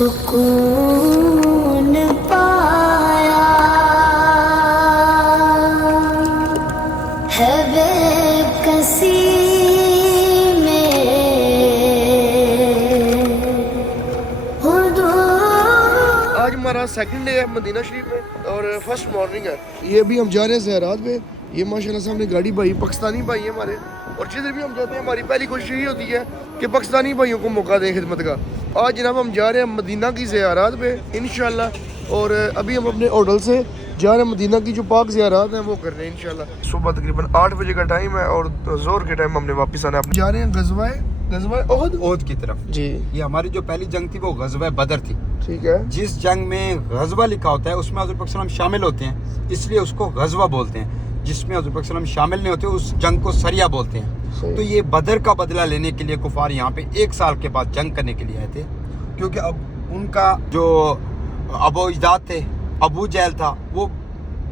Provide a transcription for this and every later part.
सुकून पाया है बेकसी में आज हमारा सेकंड डे है मदीना शरीफ में और फर्स्ट मॉर्निंग है। ये अभी हम जा रहे हैं ज़हरात पे। ये माशाल्लाह से हमने गाड़ी भाई पाकिस्तानी भाई हैं हमारे, और जिधर भी हम जाते हैं हमारी पहली कोशिश यही होती है कि पाकिस्तानी भाइयों को मौका दें खिदमत का। आज जनाब हम जा रहे हैं मदीना की ज़ियारत पे इंशाल्लाह, और अभी हम अपने होटल से जा रहे हैं मदीना की जो पाक ज़ियारत हैं वो कर रहे हैं इंशाल्लाह। सुबह तकरीबन 8 बजे का टाइम है और ज़ोर के टाइम हमने वापस आना है। जा रहे हैं गज़वा ओहद की तरफ जी। ये हमारी जो पहली जंग थी वो गज़वा बदर थी। ठीक है। जिस जंग में गज़वा लिखा होता है उसमें हज़रत पाक सल्लल्लाहु अलैहि वसल्लम शामिल होते हैं, इसलिए उसको गज़वा बोलते हैं। जिसमें हज़रत पाक सल्लल्लाहु अलैहि वसल्लम शामिल नहीं होते उस जंग को सरिया बोलते हैं। तो ये बदर का बदला लेने के लिए कुफार यहाँ पे 1 साल के बाद जंग करने के लिए आए थे, क्योंकि अब उनका जो अबू इजदाद थे, अबू जहल था, वो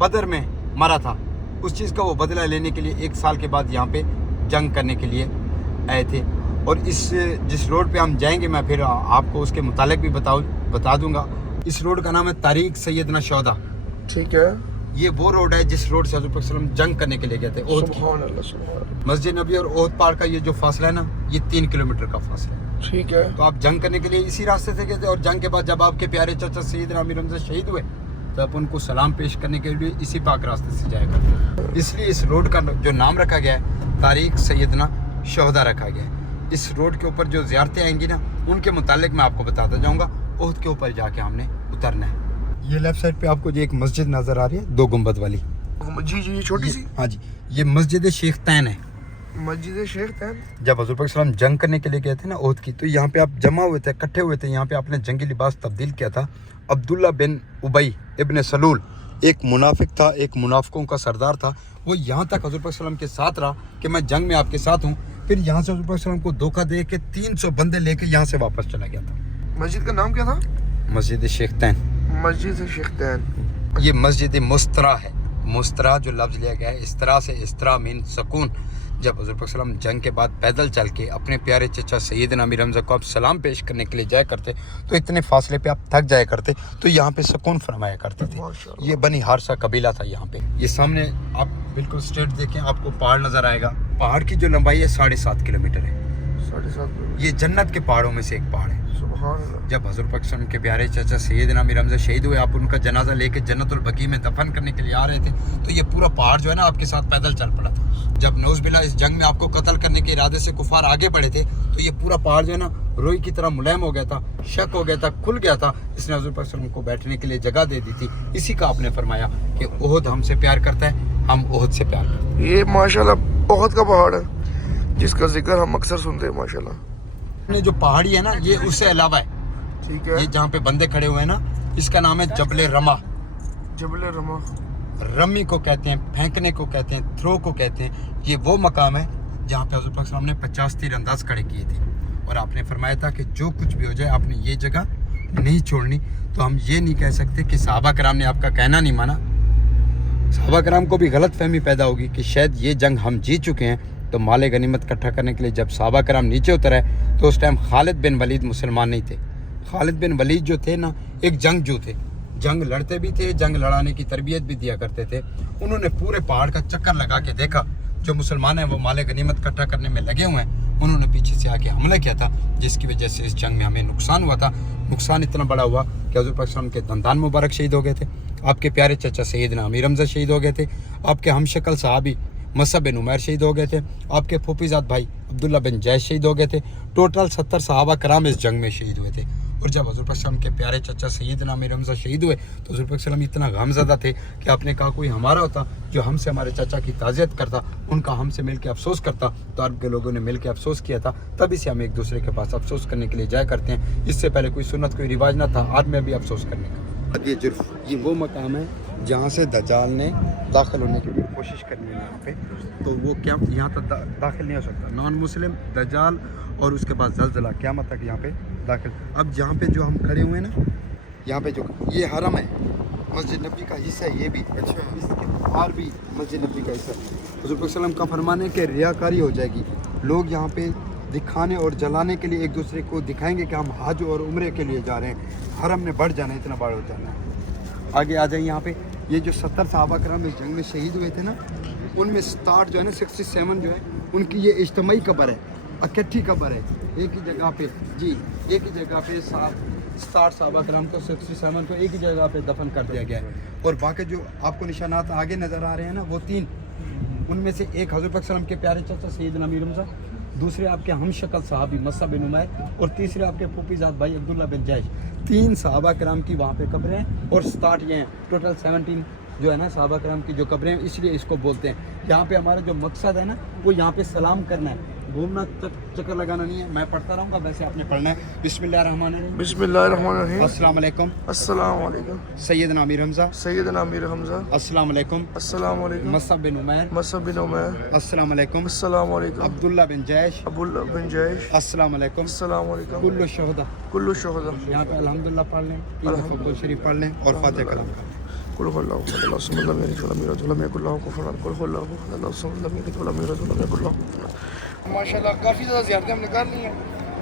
बदर में मरा था। उस चीज़ का वो बदला लेने के लिए 1 साल के बाद यहाँ पे जंग करने के लिए आए थे। और जिस रोड पे हम जाएंगे मैं फिर आपको उसके मुतालिक भी बता दूंगा। इस रोड का नाम है तारीख सैयदना शौदा। ठीक है। ये वो रोड है जिस रोड से हज़रत पाक सल्लल्लाहु अलैहि वसल्लम जंग करने के लिए गए थे। सुभान अल्लाह, सुभान अल्लाह। मस्जिद नबी और ओहद पार का ये जो फासला है ना, ये 3 किलोमीटर का फासला है। ठीक है। तो आप जंग करने के लिए इसी रास्ते से गए थे, और जंग के बाद जब आपके प्यारे चाचा सैयदना अमीर हमज़ा शहीद हुए तब उनको सलाम पेश करने के लिए इसी पाक रास्ते से जाया करते। इसलिए इस रोड का जो नाम रखा गया है तारीख सैयदना शौदा रखा गया है। इस रोड के ऊपर जो ज़ियारतें आएंगी ना, उनके मुतालिक मैं आपको बताता जाऊँगा। ओहद के ऊपर जाके हमने उतरना है। ये लेफ्ट साइड पे आपको जो एक मस्जिद नज़र आ रही है 2 गुंबद वाली, जी जी, ये छोटी सी। हाँ जी, ये मस्जिद शेख तैन है। मस्जिद शेख तैन। जब हज़रत पाक सल्लल्लाहु अलैहि वसल्लम जंग करने के लिए गए थे ना ओहद की, तो यहाँ पे आप जमा हुए थे, इकट्ठे हुए थे। यहाँ पे आपने जंगी लिबास तब्दील किया था। अब्दुल्ला बिन उबई इब्न सलूल एक मुनाफिक था, एक मुनाफिकों का सरदार था। वो यहाँ तक हज़रत पाक सल्लल्लाहु अलैहि वसल्लम के साथ रहा कि मैं जंग में आपके साथ हूँ। फिर यहाँ से हज़रत पाक सल्लल्लाहु अलैहि वसल्लम को धोखा दे के 300 बंदे लेके यहाँ से वापस चला गया था। मस्जिद का नाम क्या था? मस्जिद शेख तैन। मस्जिद शेख तैन। ये मस्जिद मुस्तरा है। मुस्तरा जो लफ्ज़ लिया गया है, इस्तरा से, इस्तरा मीन सुकून। जब हज़रत पाक सल्लल्लाहु अलैहि वसल्लम जंग के बाद पैदल चल के अपने प्यारे चचा सैयदना अमीर हमज़ा को आप सलाम पेश करने के लिए जाया करते, तो इतने फासले पे आप थक जाया करते, तो यहाँ पे सुकून फरमाया करते थे। ये बनी हारसा कबीला था यहाँ पे। ये सामने आप बिल्कुल स्ट्रेट देखें, आपको पहाड़ नज़र आएगा। पहाड़ की जो लंबाई है 7.5 किलोमीटर है। 7.5। ये जन्नत के पहाड़ों में से एक पहाड़ है। सुभान अल्लाह। जब हज़रत पाक सल्लल्लाहु अलैहि वसल्लम के प्यारे चाचा सैयदना अमीर हमज़ा शहीद हुए, आप उनका जनाजा लेके जन्नतुल बकी में दफन करने के लिए आ रहे थे, तो ये पूरा पहाड़ जो है ना आपके साथ पैदल चल पड़ा था। जब नौज़बिल्लाह इस जंग में आपको कत्ल करने के इरादे से कुफार आगे बढ़े थे, तो ये पूरा पहाड़ जो है ना रोई की तरह मुलायम हो गया था, शक हो गया था, खुल गया था। इसने हज़रत पाक सल्लल्लाहु अलैहि वसल्लम को बैठने के लिए जगह दे दी थी। इसी का आपने फरमाया कि ओहद हमसे प्यार करता है, हम ओहद से प्यार करते हैं। ये माशाल्लाह ओहद का पहाड़ है जिसका जिक्र हम अक्सर सुनते हैं माशाल्लाह। जो पहाड़ी है ना, ये उससे अलावा है। ठीक है। ये जहाँ पे बंदे खड़े हुए हैं ना, इसका नाम है जबल रमा। जबल रमा। रमी को कहते हैं, फेंकने को कहते हैं, थ्रो को कहते हैं। ये वो मकाम है जहाँ पे हज़रत पाक सल्लल्लाहु अलैहि वसल्लम ने 50 तीरंदाज खड़े किए थे, और आपने फरमाया था कि जो कुछ भी हो जाए आपने ये जगह नहीं छोड़नी। तो हम ये नहीं कह सकते कि सहाबा कराम ने आपका कहना नहीं माना। सहाबा कराम को भी गलत फहमी पैदा होगी कि शायद ये जंग हम जीत चुके हैं। तो माल गनीमत इकट्ठा करने के लिए जब सहाबा कराम नीचे उतरे, तो उस टाइम खालिद बिन वलीद मुसलमान नहीं थे। खालिद बिन वलीद जो थे ना, एक जंगजू थे, जंग लड़ते भी थे, जंग लड़ाने की तरबियत भी दिया करते थे। उन्होंने पूरे पहाड़ का चक्कर लगा के देखा, जो मुसलमान हैं वो माल गनीमत इकट्ठा करने में लगे हुए हैं। उन्होंने पीछे से आके हमला किया था, जिसकी वजह से इस जंग में हमें नुकसान हुआ था। नुकसान इतना बड़ा हुआ कि हज़रत पाक सल्लल्लाहु अलैहि वसल्लम के दंदान मुबारक शहीद हो गए थे, आपके प्यारे चचा सैयदना अमीर हमज़ा शहीद हो गए थे, आपके हमशक्ल सहाबी मसअब बिन उमैर शहीद हो गए थे, आपके फूफीजाद भाई अब्दुल्ला बिन जैश शहीद हो गए थे। टोटल 70 सहाबा कराम इस जंग में शहीद हुए थे। और जब हज़रत पाक सल्लल्लाहु अलैहि वसल्लम के प्यारे चचा सैयदना अमीर हमज़ा शहीद हुए, तो हज़रत पाक सल्लल्लाहु अलैहि वसल्लम इतना गमज़दा थे कि आपने कहा कोई हमारा होता जो हमसे हमारे चाचा की ताज़ियत करता, उनका हमसे मिल के अफसोस करता। तो अरब के लोगों ने मिल के अफसोस किया था, तभी से हम एक दूसरे के पास अफसोस करने के लिए जाया करते हैं। इससे पहले कोई सुन्नत, कोई रिवाज ना था, आज में भी अफसोस करने का। ये जुर्फ, ये वो मकाम है जहाँ से दज्जाल ने दाखिल होने की भी कोशिश करनी है यहाँ पे। तो वो क्या यहाँ तक दाखिल नहीं हो सकता। नॉन मुस्लिम, दज्जाल और उसके बाद ज़लज़ला, क़यामत तक यहाँ पे दाखिल। अब जहाँ पे जो हम खड़े हुए हैं ना, यहाँ पे जो ये हरम है, मस्जिद नबी का हिस्सा है ये भी। अच्छा, इसके बाहर भी मस्जिद नबी का हिस्सा है। हज़रत सल्लल्लाहु अलैहि वसल्लम का फरमान है कि रियाकारी हो जाएगी, लोग यहाँ पे दिखाने और जलाने के लिए एक दूसरे को दिखाएंगे कि हम हज और उम्रे के लिए जा रहे हैं, हरम में बढ़ जाना है, इतना बड़ा हो जाना है। आगे आ जाए यहाँ पे, ये जो 70 सहाबा कराम इस जंग में शहीद हुए थे ना, उनमें 60 जो है ना 67 जो है उनकी ये इज्तमाई कब्र है, इकट्ठी कब्र है, एक ही जगह पे जी, एक ही जगह पे 60 सहाबा कराम को 67 को एक ही जगह पे दफन कर दिया गया है। और बाकी जो आपको निशानात आगे नज़र आ रहे हैं ना, वो 3, उनमें से एक हज़रत पाक सल्लल्लाहु अलैहि वसल्लम के प्यारे चाचा सैयदना अमीर हमज़ा, दूसरे आपके हम शक्ल सहाबी मुसअब बिन उमैर, और तीसरे आपके फूफीजाद भाई अब्दुल्ला बिन जैश। 3 सहाबा कराम की वहाँ पे कब्रें हैं और 60 ये हैं, टोटल 17 जो है ना सहाबा कराम की जो कब्रें हैं, इसलिए इसको बोलते हैं। यहाँ पे हमारा जो मकसद है ना, वो यहाँ पे सलाम करना है, घूमना चक्कर लगाना नहीं है। मैं पढ़ता रहूँगा, वैसे आपने पढ़ना है। बिस्मिल्लाहिर्रहमानिर्रहीम। बिस्मिल्लाहिर्रहमानिर्रहीम। अस्सलाम वालेकुम। अस्सलाम वालेकुम। सैयदना अमीर हमज़ा। सैयदना अमीर हमज़ा। अस्सलाम वालेकुम। अस्सलाम वालेकुम। मुसअब बिन उमैर। मुसअब बिन उमैर। अस्सलाम वालेकुम। अस्सलाम वालेकुम। अब्दुल्ला बिन जैश। अब्दुल्ला बिन जैश। अस्सलाम वालेकुम। अस्सलाम वालेकुम। कुल्लु शुहदा। कुल्लु शुहदा। यहाँ पे अल्हम्दुलिल्लाह पढ़ लें, ईद फ़क़ुल शरीफ पढ़ लें और फातिहा कलाम कर लें। कुल हुवल्लाहु अहद अल्लाहु समद लम यलिद वलम यूलद वलम यकुल लहु कुफुवन अहद। कुल हुवल्लाहु अहद अल्लाहु समद लम यलिद वलम यूलद वलम यकुल लहु कुफुवन अहद। माशाल्लाह काफ़ी ज़्यादा ज़ियारतें हमने कर ली हैं।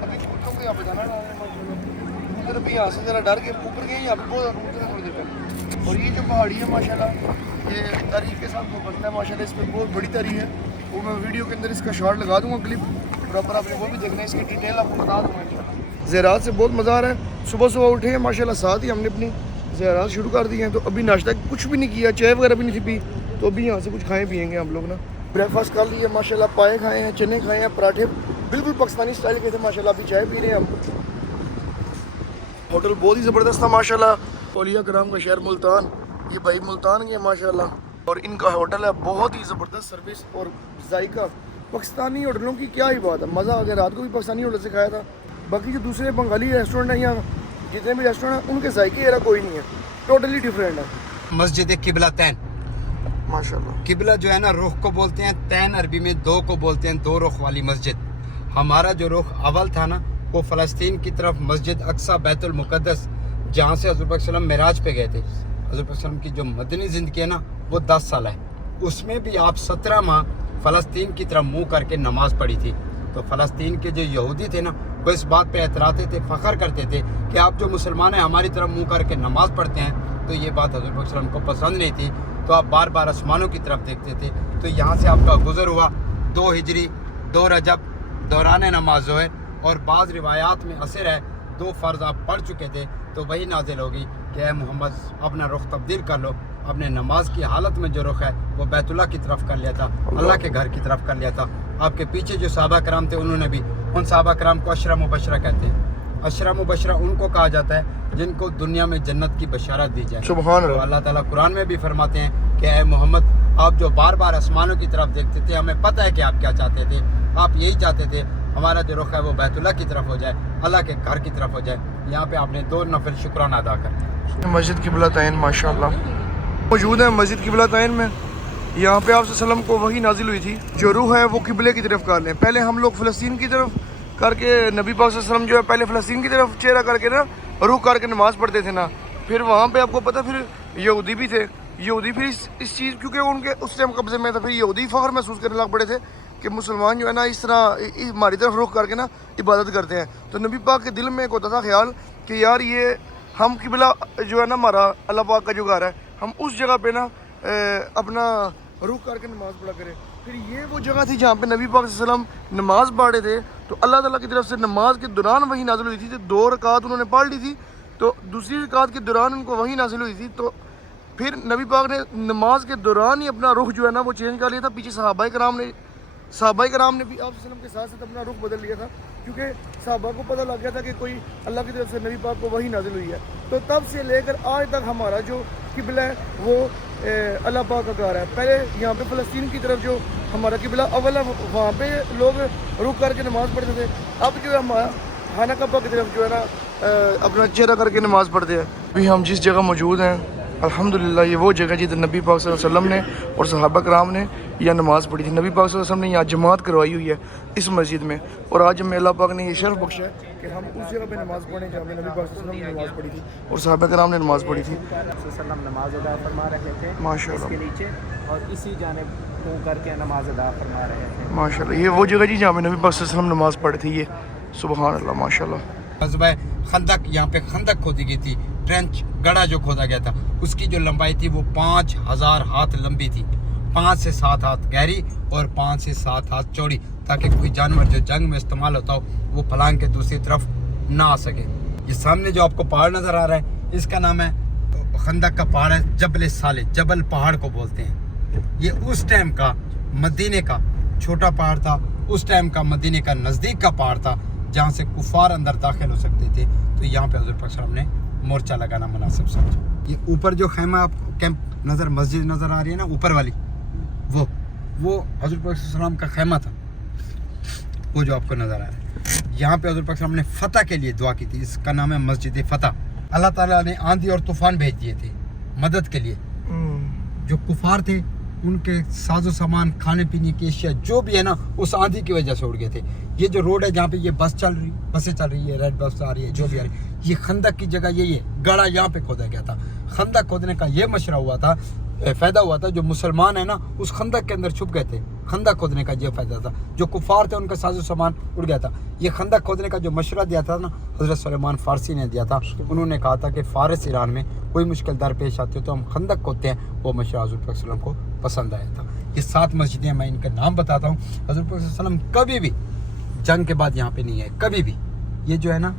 अभी कबूतरों को यहाँ पे जाना है माशाल्लाह। उधर भी यहाँ से ज़रा डर के ऊपर गए, यहाँ पे बहुत ज़्यादा कबूतर हैं थोड़ी देर पहले। और ये जो पहाड़ी है माशाल्लाह, ये तरी के साथ वो बनता है माशाल्लाह, इसमें बहुत बड़ी तरी है। वो मैं वीडियो के अंदर इसका शॉट लगा दूँगा, क्लिप प्रॉपर आपने वो भी देखना है, इसकी डिटेल आपको बता दूँगा इंशाल्लाह। ज़रात से बहुत मज़ा आ रहा है। सुबह सुबह उठे हैं माशाल्लाह, साथ ही हमने अपनी ज़रात शुरू कर दी हैं। तो अभी नाश्ता कुछ भी नहीं किया, चाय वगैरह भी नहीं थी पी, तो अभी यहाँ से कुछ खाएँ पियेंगे हम लोग ना। ब्रेकफास्ट कर लिया माशाल्लाह, पाए खाए हैं, चने खाए हैं, पराठे बिल्कुल पाकिस्तानी स्टाइल के थे माशाल्लाह। अभी चाय पी रहे हैं हम। होटल बहुत ही ज़बरदस्त था माशाल्लाह। औलिया कराम का शहर मुल्तान, ये भाई मुल्तान के माशाल्लाह, और इनका होटल है बहुत ही ज़बरदस्त सर्विस और जायका। पाकिस्तानी होटलों की क्या ही बात है, मज़ा आ गया। रात को भी पाकिस्तानी होटल से खाया था। बाकी जो दूसरे बंगाली रेस्टोरेंट हैं, यहाँ जितने भी रेस्टोरेंट हैं, उनके जायके एरा कोई नहीं है, टोटली डिफरेंट है। मस्जिद किबला तैन माशाल्लाह। किबला जो है ना, रुख को बोलते हैं, तैन अरबी में 2 को बोलते हैं, 2 रुख वाली मस्जिद। हमारा जो रुख अव्वल था ना, वो फ़लस्तीन की तरफ मस्जिद अक्सा बैतुल मुक़द्दस, जहाँ से हज़रत पाक सल्लल्लाहु अलैहि वसल्लम मेराज पे गए थे। हज़रत पाक सल्लल्लाहु अलैहि वसल्लम की जो मदनी ज़िंदगी है ना, वो 10 साल है। उसमें भी आप 17 माह फ़लस्तीन की तरफ मुँह करके नमाज़ पढ़ी थी। तो फ़लस्तीन के जो यहूदी थे ना, वो इस बात पे एतराते थे, फ़ख्र करते थे कि आप जो मुसलमान हैं हमारी तरफ मुँह करके नमाज़ पढ़ते हैं। तो ये बात हज़रत पाक सल्लल्लाहु अलैहि वसल्लम को पसंद नहीं थी, तो आप बार बार आसमानों की तरफ देखते थे। तो यहाँ से आपका गुज़र हुआ 2 हिजरी, 2 रजब, दौरान नमाज ज़ोहर, और बाज़ रिवायात में असर है 2 फ़र्ज़ आप पढ़ चुके थे। तो वही नाज़िल होगी कि ऐ मोहम्मद अपना रुख तब्दील कर लो। अपने नमाज की हालत में जो रुख है वो बैतुल्लाह की तरफ कर लिया था, अल्लाह के घर की तरफ कर लिया था। आपके पीछे जो सहाबा कराम थे, उन्होंने भी, उन सहाबा कराम को अशरा मुबशरा कहते हैं। अशरा मुबशरा उनको कहा जाता है जिनको दुनिया में जन्नत की बशारत दी जाए। सुभान अल्लाह। तो अल्लाह ताला कुरान में भी फरमाते हैं कि ऐ मोहम्मद, आप जो बार बार आसमानों की तरफ देखते थे, हमें पता है कि आप क्या चाहते थे। आप यही चाहते थे हमारा जो रुख है वो बैतुल्लाह की तरफ हो जाए, अल्लाह के घर की तरफ हो जाए। यहाँ पे आपने 2 नफल शुक्राना अदा कर। मस्जिद किबला तैन माशाल्लाह मौजूद है। मस्जिद किबला तैन में यहाँ पे आप सल्लम को वही नाजिल हुई थी, जो रूह है वो किबले की तरफ कर लें। पहले हम लोग फ़लस्तीन की तरफ करके, नबी पाक सल्लम जो है पहले फ़लस्तीन की तरफ चेहरा करके ना रुख करके नमाज़ पढ़ते थे ना। फिर वहाँ पे आपको पता, फिर यहूदी भी थे, यहूदी फिर इस चीज़, क्योंकि उनके उस टाइम कब्ज़े में था, फिर यहूदी फ़ख्र महसूस करने लग पड़े थे कि मुसलमान जो है ना इस तरह हमारी तरफ रुख करके ना इबादत करते हैं। तो नबी पाक के दिल में एक होता था ख्याल कि यार ये हम किबला जो है ना हमारा अल्लाह पाक का जो घर है, हम उस जगह पे ना अपना रुख करके नमाज़ पढ़ा करें। फिर ये वो जगह थी जहाँ पे नबी पाक सल्लम नमाज़ पढ़े थे। तो अल्लाह ताला की तरफ से नमाज के दौरान वही नाजिल हुई थी। तो 2 रकात उन्होंने पढ़ ली थी, तो दूसरी रकात के दौरान उनको वही नाजिल हुई थी। तो फिर नबी पाक ने नमाज के दौरान ही अपना रुख जो है ना वो चेंज कर लिया था। पीछे सहाबाए कराम ने भी आप सल्लम के साथ साथ अपना रुख बदल लिया था, क्योंकि सहाबा को पता लग गया था कि कोई अल्लाह की तरफ से नबी पाक को वही नाजिल हुई है। तो तब से लेकर आज तक हमारा जो किबला है वो अल्लाह पाक का घर है। पहले यहाँ पे फ़लस्तीन की तरफ जो हमारा किबला अव्वल है, वहाँ पे लोग रुख करके नमाज़ पढ़ते थे। अब जो है हमारा खाना कब्बा की तरफ जो है ना अपना चेहरा करके नमाज़ पढ़ते हैं। अभी हम जिस जगह मौजूद हैं الحمدللہ یہ وہ جگہ جدھر نبی پاک صلی اللہ علیہ وسلم نے اور صحابہ کرام نے یہاں نماز پڑھی تھی. نبی پاک صلی اللہ علیہ وسلم نے یہاں جماعت کروائی ہوئی ہے اس مسجد میں, اور آج ہمیں اللہ پاک نے یہ شرف بخشا ہے کہ ہم اس جگہ پہ نماز پڑھیں جہاں پہ نبی پاک صلی اللہ علیہ وسلم نے نماز پڑھی تھی اور صحابہ کرام نے نماز پڑھی تھی. وسلم نماز ادا فرما رہے تھے ماشاء اس کے اللہ نیچے, اور اسی جانب منہ کر کے نماز ادا فرما رہے تھے. ماشاء اللہ. یہ وہ جگہ جی جہاں پہ نبی پاک صلی اللہ علیہ وسلم نماز پڑھی تھی. یہ سبحان اللہ ماشاء اللہ. غزوہ خندق, یہاں پہ خندق کھودی گئی تھی, ٹرنچ گڑھا جو کھودا گیا تھا, اس کی جو لمبائی تھی وہ 5000 ہاتھ لمبی تھی, 5 سے 7 ہاتھ گہری اور 5 سے 7 ہاتھ چوڑی, تاکہ کوئی جانور جو جنگ میں استعمال ہوتا ہو وہ پلانگ کے دوسری طرف نہ آ سکے. یہ سامنے جو آپ کو پہاڑ نظر آ رہا ہے اس کا نام ہے خندق کا پہاڑ ہے, جبل صالح, جبل پہاڑ کو بولتے ہیں. یہ اس ٹائم کا مدینے کا چھوٹا پہاڑ تھا, اس ٹائم کا مدینے کا نزدیک کا پہاڑ تھا جہاں سے کفار اندر داخل ہو سکتے تھے. تو یہاں پہ حضور پاک صلی اللہ علیہ وسلم نے مورچہ لگانا مناسب سمجھا. یہ اوپر جو خیمہ آپ کیمپ نظر, مسجد نظر آ رہی ہے نا اوپر والی, وہ حضور پاک صلی اللہ علیہ وسلم کا خیمہ تھا, وہ جو آپ کو نظر آ رہا ہے. یہاں پہ حضور پاک صلی اللہ علیہ وسلم نے فتح کے لیے دعا کی تھی, اس کا نام ہے مسجد فتح. اللہ تعالیٰ نے آندھی اور طوفان بھیج دیے تھے مدد کے لیے. جو کفار تھے ان کے ساز و سامان, کھانے پینے کی اشیاء جو بھی ہے نا اس آندھی کی وجہ سے اڑ گئے تھے. یہ جو روڈ ہے جہاں پہ یہ بسیں چل رہی ہے, ریڈ بس آ رہی ہے, جو بھی آ رہی ہے, یہ خندق کی جگہ یہی ہے. گڑھا یہاں پہ کھودا گیا تھا. خندق کھودنے کا یہ مشورہ ہوا تھا, فائدہ ہوا تھا, جو مسلمان ہیں نا اس خندق کے اندر چھپ گئے تھے. خندق کھودنے کا یہ فائدہ تھا. جو کفار تھے ان کا ساز و سامان اڑ گیا تھا. یہ خندق کھودنے کا جو مشورہ دیا تھا نا حضرت سلیمان فارسی نے دیا تھا. انہوں نے کہا تھا کہ فارس ایران میں کوئی مشکل در پیش آتی ہے تو ہم خندق کھودتے ہیں. وہ مشورہ حضور پاک صلی اللہ علیہ وسلم کو پسند آیا تھا. یہ 7 مسجدیں, میں ان کا نام بتاتا ہوں. حضور پاک صلی اللہ علیہ وسلم کبھی بھی جنگ کے بعد یہاں پہ نہیں ہے, کبھی بھی. یہ جو ہے نا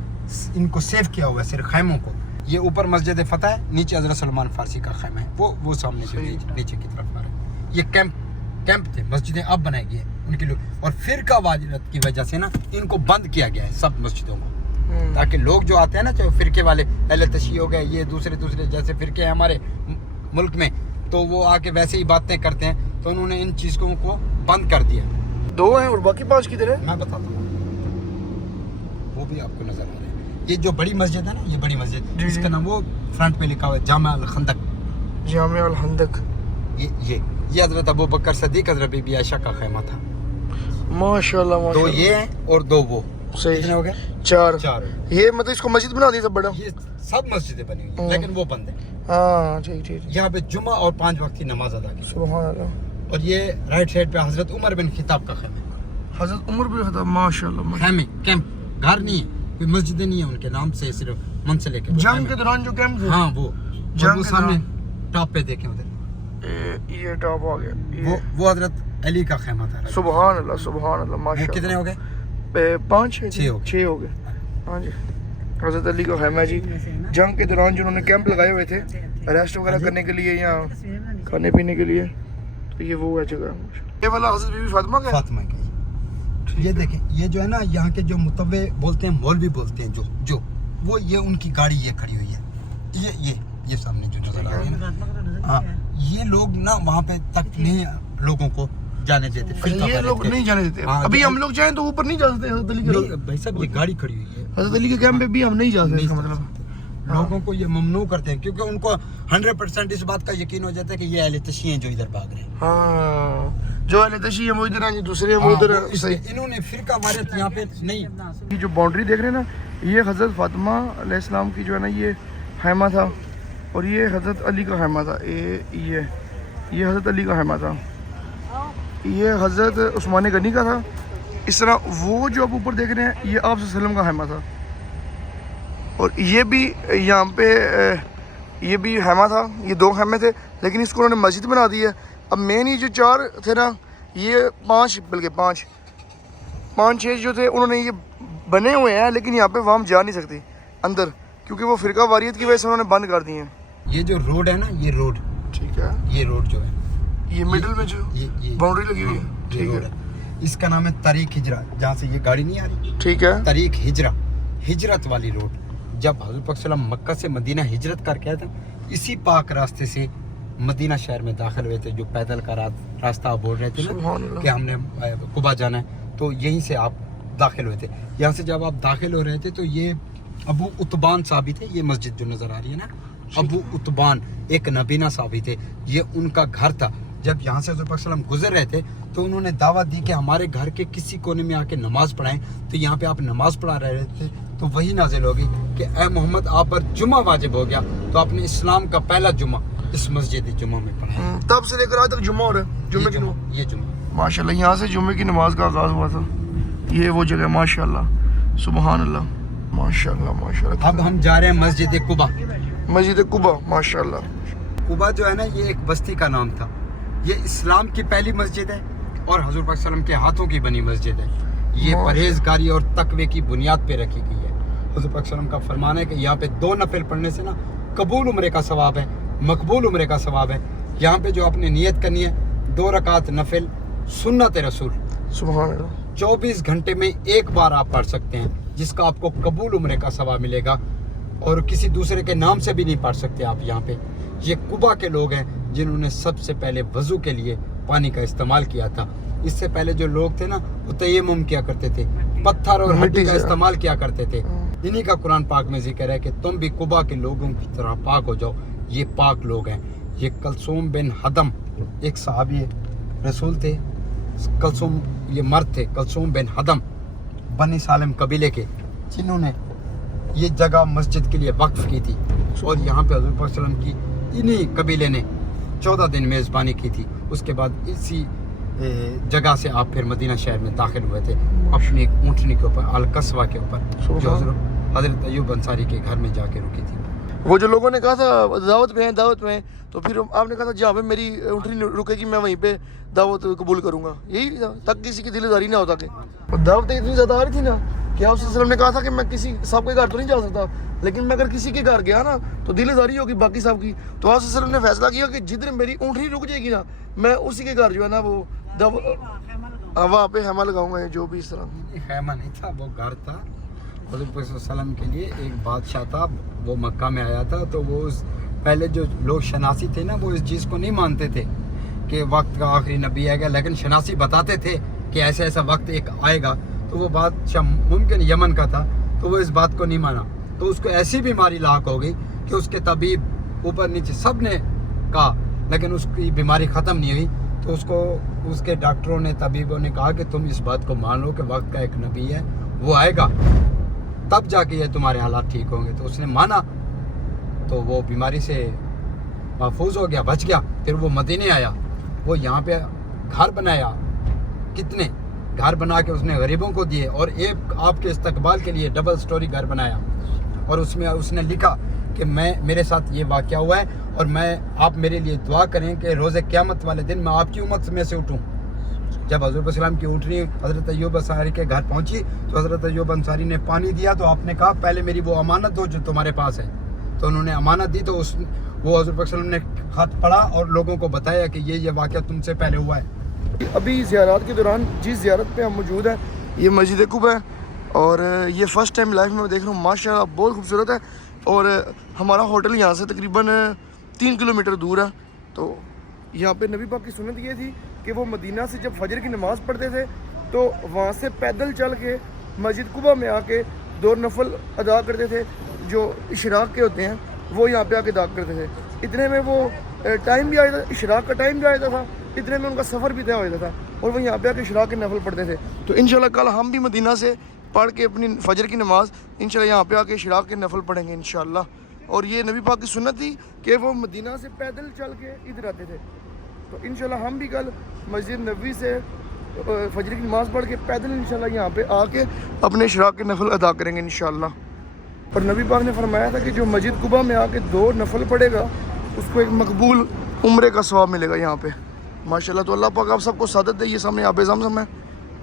ان کو سیو کیا ہوا ہے صرف خیموں کو. یہ اوپر مسجد فتح ہے, نیچے حضرت سلمان فارسی کا خیمہ ہے, وہ سامنے جو نیچے کی طرف آ رہا ہے. یہ کیمپ تھے, مسجدیں اب بنائی گئی ہیں ان کے لوگ, اور فرقہ واریت کی وجہ سے نا ان کو بند کیا گیا ہے سب مسجدوں کو, تاکہ لوگ جو آتے ہیں نا چاہے فرقے والے, اہل تشیع ہو گئے, یہ دوسرے جیسے فرقے ہیں ہمارے ملک میں, تو وہ آ کے ویسے ہی باتیں کرتے ہیں, تو انہوں نے ان چیزوں کو بند کر دیا. 2 ہیں اور باقی 5 کدھر ہیں میں بتاتا ہوں, وہ بھی آپ کو نظر آ رہے ہیں. یہ جو بڑی مسجد ہے نا, یہ بڑی مسجد, اس کا نام وہ فرنٹ پہ لکھا ہوا ہے جامع الخندق. جامع الخندق. یہ حضرت ابو بکر صدیق, حضرت بی بی عائشہ کا خیمہ تھا. ماشاءاللہ 2 یہ ہیں اور 2 وہ. صحیح. کتنے ہو گئے؟ 4. یہ مطلب اس کو مسجد بنا دیا تھا بڑا. یہ سب مسجدیں بنی ہوئی ہیں لیکن وہ بند ہیں. ہاں ٹھیک. یہاں پہ جمعہ اور 5 وقت کی نماز ادا کی. سبحان اللہ. اور یہ رائٹ سائڈ پہ حضرت عمر بن خطاب کا خیمہ. حضرت عمر بن خطاب. ماشاءاللہ. خیمے, کیمپ, گھر نہیں ہے, کوئی مسجدیں نہیں ہے ان کے نام سے, صرف منسلک ہے. جنگ کے دوران جو کیمپ تھے. ہاں وہ جنگ سامنے ٹاپ پہ دیکھیں ادھر, یہ ٹاپ آ گیا. وہ حضرت علی کا خیمہ تھا. سبحان اللہ سبحان اللہ. وہ ماشاءاللہ. کتنے ہو گئے؟ 5 6 ہو گئے. ہاں جی, حضرت علی کا خیمہ جی. جنگ کے دوران جو انہوں نے کیمپ لگائے ہوئے تھے ریسٹ وغیرہ کرنے کے لیے یا کھانے پینے کے لیے, تو یہ وہ ہے جگہ. یہ والا حضرت بی بی فاطمہ کا. فاطمہ کا. یہ دیکھیں, یہ جو ہے نا یہاں کے جو متوع بولتے ہیں, مولوی بولتے ہیں, جو وہ یہ ان کی گاڑی یہ کھڑی ہوئی ہے. یہ سامنے جو نظر آ رہی ہے نا, ہاں, یہ لوگ نا وہاں پہ تک نہیں لوگوں کو جانے دیتے. یہ لوگ نہیں جانے دیتے. ابھی ہم لوگ جائیں تو اوپر نہیں جا سکتے. حضرت علی کے بھائی صاحب یہ گاڑی کھڑی ہوئی ہے, حضرت علی کے کیمپ پہ بھی ہم نہیں جا سکتے. اس کا مطلب لوگوں کو یہ ممنوع کرتے ہیں کیونکہ ان کو 100% اس بات کا یقین ہو جاتا ہے کہ یہ اہل تشیع ہیں جو ادھر بھاگ رہے ہیں. ہاں, جو اہل تشیع ہیں وہ ادھر ہیں, دوسرے وہ ادھر ہیں. صحیح. انہوں نے فرقہ واریت یہاں پہ نہیں. یہ جو باؤنڈری دیکھ رہے ہیں نا, یہ حضرت فاطمہ علیہ السلام کی جو ہے نا یہ خیمہ تھا, اور یہ حضرت علی کا خیمہ تھا. یہ حضرت علی کا خیمہ تھا. یہ حضرت عثمان غنی کا تھا. اس طرح وہ جو آپ اوپر دیکھ رہے ہیں یہ آپ صلی اللہ علیہ وسلم کا خیمہ تھا. اور یہ بھی یہاں پہ یہ بھی خیمہ تھا. یہ 2 خیمے تھے لیکن اس کو انہوں نے مسجد بنا دی ہے. اب مین یہ جو 4 تھے نا, یہ 5 بلکہ 5-6 جو تھے انہوں نے یہ بنے ہوئے ہیں, لیکن یہاں پہ عوام جا نہیں سکتی اندر کیونکہ وہ فرقہ واریت کی وجہ سے انہوں نے بند کر دیے ہیں. یہ جو روڈ ہے نا, یہ روڈ, ٹھیک ہے, یہ روڈ جو ہے یہ مڈل میں جو باؤنڈری لگی ہوئی ہے, ٹھیک ہے, اس کا نام ہے طریق ہجرہ, جہاں سے یہ گاڑی نہیں آ رہی. ٹھیک ہے. طریق ہجرت والی روڈ. جب حضرت پاک صلی اللہ علیہ وسلم مکہ سے مدینہ ہجرت کر کے آیا تھا, اسی پاک راستے سے مدینہ شہر میں داخل ہوئے تھے. جو پیدل کا راستہ بول رہے تھے نا کہ ہم نے قبا جانا ہے, تو یہیں سے آپ داخل ہوئے تھے. یہاں سے جب آپ داخل ہو رہے تھے تو یہ ابو اتبان صحابی تھے. یہ مسجد جو نظر آ رہی ہے نا, अबू उतबान एक नबीना साहबी थे, ये उनका घर था। जब यहाँ से हज़रत पाक सल्लल्लाहु अलैहि वसल्लम गुजर रहे थे तो उन्होंने दावत दी कि हमारे घर के किसी कोने में आके नमाज पढ़ाएं। तो यहाँ पे आप नमाज पढ़ा रहे थे तो वही नाजिल होगी कि ए मोहम्मद आप पर जुमा वाजिब हो गया, तो आपने इस्लाम का पहला जुमा इस मस्जिद जुमा में पढ़ा। तब से लेकर आज तक जुम्मा हो रहा है, जुम्मे की नमाज। ये जुमा माशाल्लाह यहाँ से जुम्मे की नमाज का आगाज़ हुआ था। ये वो जगह माशाल्लाह, सुबहान अल्लाह, माशाल्लाह माशाल्लाह। अब हम जा रहे हैं मस्जिद कुबा। मस्जिद कुबा माशाल्लाह। कुबा जो है ना, ये एक बस्ती का नाम था। ये इस्लाम की पहली मस्जिद है और हजूर पाक सल्लल्लाहु अलैहि वसल्लम के हाथों की बनी मस्जिद है। ये परहेजगारी और तकवे की बुनियाद पे रखी गई है। हजूर पाक सल्लल्लाहु अलैहि वसल्लम का फरमान है कि यहाँ पे 2 नफिल पढ़ने से ना कबूल उम्रे का सवाब है, मकबूल उम्रे का सवाब है। यहाँ पे जो आपने नियत करनी है 2 रकात नफिल सुन्नत रसूल, सुभान अल्लाह, 24 घंटे में एक बार आप पढ़ सकते हैं, जिसका आपको कबूल उम्रे का सवाब मिलेगा और किसी दूसरे के नाम से भी नहीं पढ़ सकते आप यहाँ पे। ये कुबा के लोग हैं जिन्होंने सबसे पहले वज़ू के लिए पानी का इस्तेमाल किया था। इससे पहले जो लोग थे ना, वो तयम्मुम किया करते थे, पत्थर और मिट्टी का इस्तेमाल किया करते थे। इन्हीं का कुरान पाक में जिक्र है कि तुम भी कुबा के लोगों की तरह पाक हो जाओ। ये पाक लोग हैं। ये कलसूम बिन हदम एक सहाबी रसूल थे। कलसूम, ये मर्द थे, कलसूम बिन हदम बनी सालिम कबीले के, जिन्होंने ये जगह मस्जिद के लिए वक्फ की थी। और यहाँ पे हज़रत पाक सल्लल्लाहु अलैहि वसल्लम की इन्हीं कबीले ने 14 दिन मेज़बानी की थी। उसके बाद इसी जगह से आप फिर मदीना शहर में दाखिल हुए थे, अपनी एक ऊँटनी के ऊपर, अल-कस्वा के ऊपर, जो हज़रत अय्यूब अंसारी के घर में जाके रुकी थी। वो जो लोगों ने कहा था दावत में है, दावत में है, तो फिर आपने कहा था जहाँ पे मेरी ऊँटनी रुकेगी मैं वहीं पे दावत कबूल करूँगा। यही तक किसी की दिलदारी ना होता कि दावतें इतनी ज़्यादा आ रही थी ना कि आप सल्लल्लाहु अलैहि वसल्लम ने कहा था कि मैं किसी सबके घर तो नहीं जा सकता, लेकिन मैं अगर किसी के घर गया ना तो दिलदारी होगी बाकी सब की। तो आप सल्लल्लाहु अलैहि वसल्लम ने फैसला किया कि जिधर मेरी ऊँटनी रुक जाएगी ना, मैं उसी के घर जो है ना वो वहाँ पे हैमा लगाऊंगा, जो भी इस तरह। हैमा नहीं था, वो घर था। हज़रत पाक सल्लल्लाहु अलैहि वसल्लम के लिए एक बादशाह था, वो मक्का में आया था। तो वो उस पहले जो लोग शनासी थे ना, वो इस चीज़ को नहीं मानते थे कि वक्त का आखिरी नबी आएगा, लेकिन शनासी बताते थे कि ऐसा ऐसा वक्त एक आएगा। तो वो बादशाह मुमकिन यमन का था, तो वो इस बात को नहीं माना। तो उसको ऐसी बीमारी लाक हो गई कि उसके तबीब ऊपर नीचे सब ने कहा, लेकिन उसकी बीमारी ख़त्म नहीं हुई। तो उसको उसके डॉक्टरों ने, तबीबों ने कहा कि तुम इस बात को मान लो कि वक्त का एक नबी है, वो आएगा, तब जाके ये तुम्हारे हालात ठीक होंगे। तो उसने माना, तो वो बीमारी से महफूज हो गया, बच गया। फिर वो मदीने आया, वो यहाँ पे घर बनाया, कितने घर बना के उसने गरीबों को दिए, और एक आपके इस्तकबाल के लिए डबल स्टोरी घर बनाया। और उसमें उसने लिखा कि मेरे साथ ये वाक़या हुआ है और आप मेरे लिए दुआ करें कि रोज़े क़यामत वाले दिन मैं आपकी उम्मत में से उठूँ। जब हज़रत सल्लम की ऊँटनी हज़रत अय्यूब अंसारी के घर पहुँची तो हज़रत अय्यूब अंसारी ने पानी दिया, तो आपने कहा पहले मेरी वो अमानत दो जो तुम्हारे पास है। तो उन्होंने अमानत दी, तो वो हज़रत सल्लम ने ख़त पढ़ा और लोगों को बताया कि ये वाक़या तुमसे पहले हुआ है। अभी ज़ियारत के दौरान जिस ज़ियारत पे हम मौजूद हैं, ये मस्जिद कुबा है और ये फ़र्स्ट टाइम लाइफ में देख रहा हूँ। माशाल्लाह बहुत खूबसूरत है। और हमारा होटल यहाँ से तकरीबन 3 किलोमीटर दूर है। तो यहाँ पे नबी पाक की सुन्नत ये थी कि वो मदीना से जब फजर की नमाज़ पढ़ते थे तो वहाँ से पैदल चल के मस्जिद कुबा में आके 2 नफल अदा करते थे जो इशराक के होते हैं, वो यहाँ पे आके अदा करते थे। इतने में वो टाइम भी आ जाता, इशराक का टाइम भी आ जाता था, इतने में उनका सफ़र भी तय हो जाता था और वो यहाँ पे आके इशराक के नफल पढ़ते थे। तो इंशाल्लाह कल हम भी मदीना से पढ़ के अपनी फजर की नमाज़ इंशाल्लाह यहाँ पे आके इशराक के नफल पढ़ेंगे इंशाल्लाह। और ये नबी पाक की सुन्नत थी कि वो मदीना से पैदल चल के इधर आते थे। तो इंशाल्लाह हम भी कल मस्जिद नबवी से फजर की नमाज़ पढ़ के पैदल इंशाल्लाह यहाँ पे आके अपने इशराक के नफल अदा करेंगे इंशाल्लाह। और नबी पाक ने फरमाया था कि जो मस्जिद कुबा में आके 2 नफल पढ़ेगा उसको एक मकबूल उम्रे का सवाब मिलेगा यहाँ पे माशाल्लाह। तो अल्लाह पाक आप सबको सादत दे। ये सामने आब ज़मज़म है,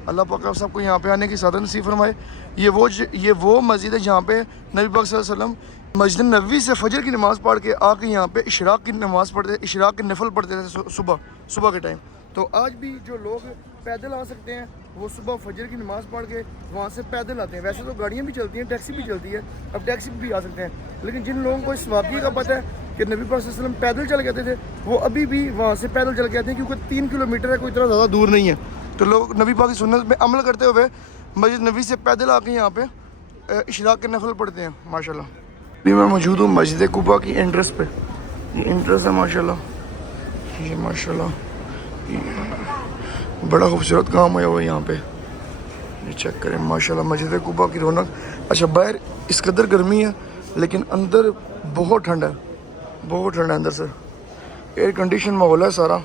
अल्लाह पाक आप सबको यहाँ पे आने की सादत नसीब फरमाए। ये वो मस्जिद है जहाँ पे नबी पाक सल्लल्लाहु अलैहि वसल्लम मस्जिद नबवी से फजर की नमाज़ पढ़ के आके यहाँ पे इशराक की नमाज़ पढ़ते, इशराक के नफल पढ़ते थे सुबह के टाइम। तो आज भी जो लोग पैदल आ सकते हैं वो सुबह फजर की नमाज़ पढ़ के वहाँ से पैदल आते हैं। वैसे तो गाड़ियाँ भी चलती हैं, टैक्सी भी चलती है, अब टैक्सी भी आ सकते हैं, लेकिन जिन लोगों को इस वाक़ये का पता है कि नबी पाक सल्लल्लाहु अलैहि वसल्लम पैदल चल के आते थे, वो अभी भी वहाँ से पैदल चल के आते हैं, क्योंकि 3 किलोमीटर है, कोई इतना ज़्यादा दूर नहीं है। तो लोग नबी पाक की सुन्नत में अमल करते हुए मस्जिद नबी से पैदल आके यहाँ पे इशराक के नफल पढ़ते हैं माशाल्लाह। ابھی میں موجود ہوں مسجد قباء کی انٹرس پہ. یہ انٹرس ہے ماشاءاللہ, یہ ماشاءاللہ بڑا خوبصورت کام ہوا ہوا ہے یہاں پہ. یہ چیک کریں ماشاءاللہ مسجد قباء کی رونق. اچھا باہر اس قدر گرمی ہے لیکن اندر بہت ٹھنڈ ہے, بہت ٹھنڈ ہے اندر سے. ایئر کنڈیشن ماحول ہے سارا.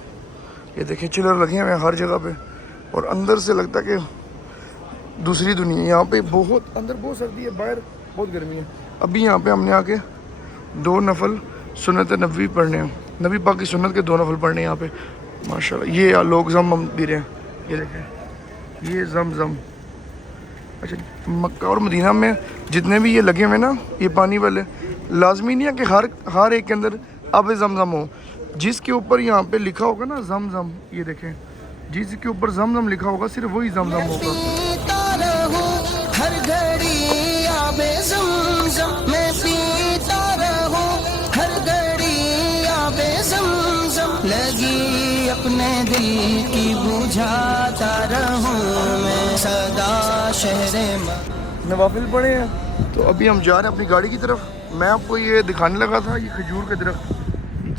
یہ دیکھیں چلر لگے ہوئے ہیں ہر جگہ پہ, اور اندر سے لگتا ہے کہ دوسری دنیا. یہاں پہ بہت اندر بہت سردی ہے, باہر بہت گرمی ہے. ابھی یہاں پہ ہم نے آ کے 2 نفل سنت نبوی پڑھنے ہیں, نبی پاک کی سنت کے 2 نفل پڑھنے ہیں یہاں پہ ماشاءاللہ. یہ لوگ زمزم پی رہے ہیں, یہ دیکھیں یہ زمزم. اچھا مکہ اور مدینہ میں جتنے بھی یہ لگے ہوئے نا یہ پانی والے, لازمی نہیں ہے کہ ہر ایک کے اندر آب زمزم ہو. جس کے اوپر یہاں پہ لکھا ہوگا نا زمزم, یہ دیکھیں جس کے اوپر زمزم لکھا ہوگا صرف وہی زمزم ہوگا. ہر گھڑی آب زمزم میں پیتا رہوں, ہر گھڑی آب زمزم لگی اپنے دل کی بجھاتا رہوں میں سدا شہر نوافل پڑھے ہیں. تو ابھی ہم جا رہے ہیں اپنی گاڑی کی طرف. میں آپ کو یہ دکھانے لگا تھا یہ کھجور کے درخت,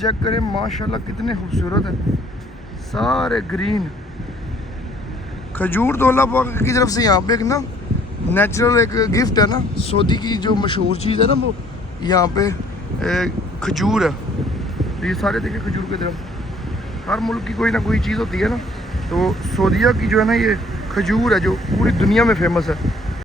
چیک کریں ماشاءاللہ کتنے خوبصورت ہیں, سارے گرین کھجور. تو اللہ پاک کی طرف سے یہاں پہ ایک نا نیچرل ایک گفٹ ہے نا, سعودی کی جو مشہور چیز ہے نا وہ یہاں پہ کھجور ہے. یہ سارے دیکھیں کھجور کے درخت. ہر ملک کی کوئی نہ کوئی چیز ہوتی ہے نا, تو سعودیہ کی جو ہے نا یہ کھجور ہے جو پوری دنیا میں فیمس ہے.